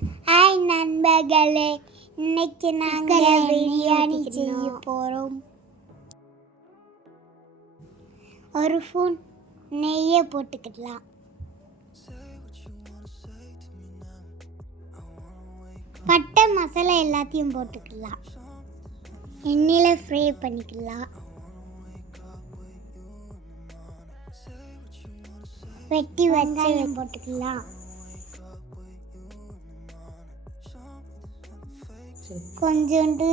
Hi நண்பர்களே, இன்னைக்கு நாங்கள் பிரியாணி செய்ய போகிறோம். ஒரு ஸ்பூன் நெய்யை போட்டுக்கலாம். பட்டை மசாலா எல்லாத்தையும் போட்டுக்கலாம். எண்ணெயில் ஃப்ரை பண்ணிக்கலாம். வெட்டி வெங்காயம் போட்டுக்கலாம். கொஞ்சோண்டு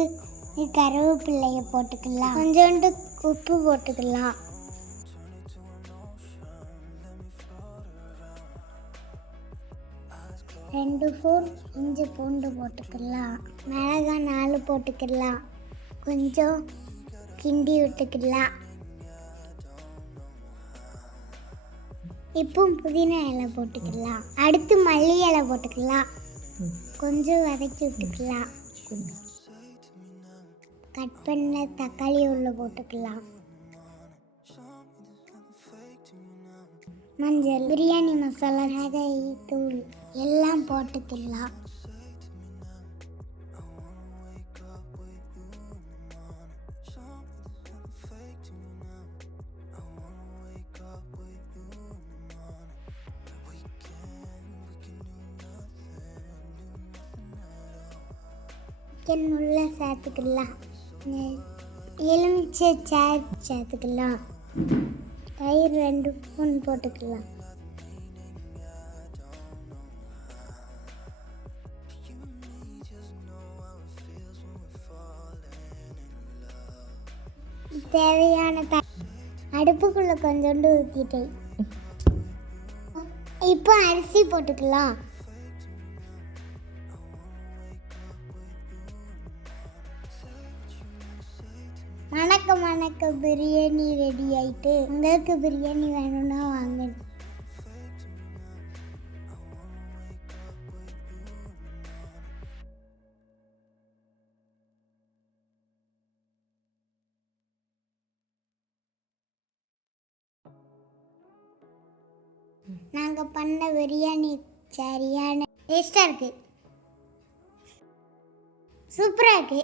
கருவேப்பிலையை போட்டுக்கலாம். கொஞ்சோண்டு உப்பு போட்டுக்கலாம். ரெண்டு ஸ்பூன் இஞ்சி பூண்டு போட்டுக்கலாம். மிளகாய் 4 போட்டுக்கலாம். கொஞ்சம் கிண்டி விட்டுக்கலாம். இப்போ புதினா இலை போட்டுக்கலாம். அடுத்து மல்லி இலை போட்டுக்கலாம். கொஞ்சம் வதக்கி விட்டுக்கலாம். கட் பண்ண தக்காளி உள்ள போட்டுக்கலாம். மஞ்சள், பிரியாணி மசாலா, மிளகாய் தூள் எல்லாம் போட்டுக்கலாம். சிக்கன் உள்ள சேர்த்துக்கலாம். எலுமிச்சை சேர்த்துக்கலாம். தயிர் 2 ஸ்பூன் போட்டுக்கலாம். தேவையான அடுப்புக்குள்ள கொஞ்சோண்டு ஊற்றிட்டேன். இப்போ அரிசி போட்டுக்கலாம். மணக்க பிரியாணி ரெடி ஆயிட்டு. உங்களுக்கு பிரியாணி வேணும்னா வாங்க. நாங்கள் பண்ண பிரியாணி சரியான டேஸ்டாக இருக்கு. சூப்பராக இருக்கு.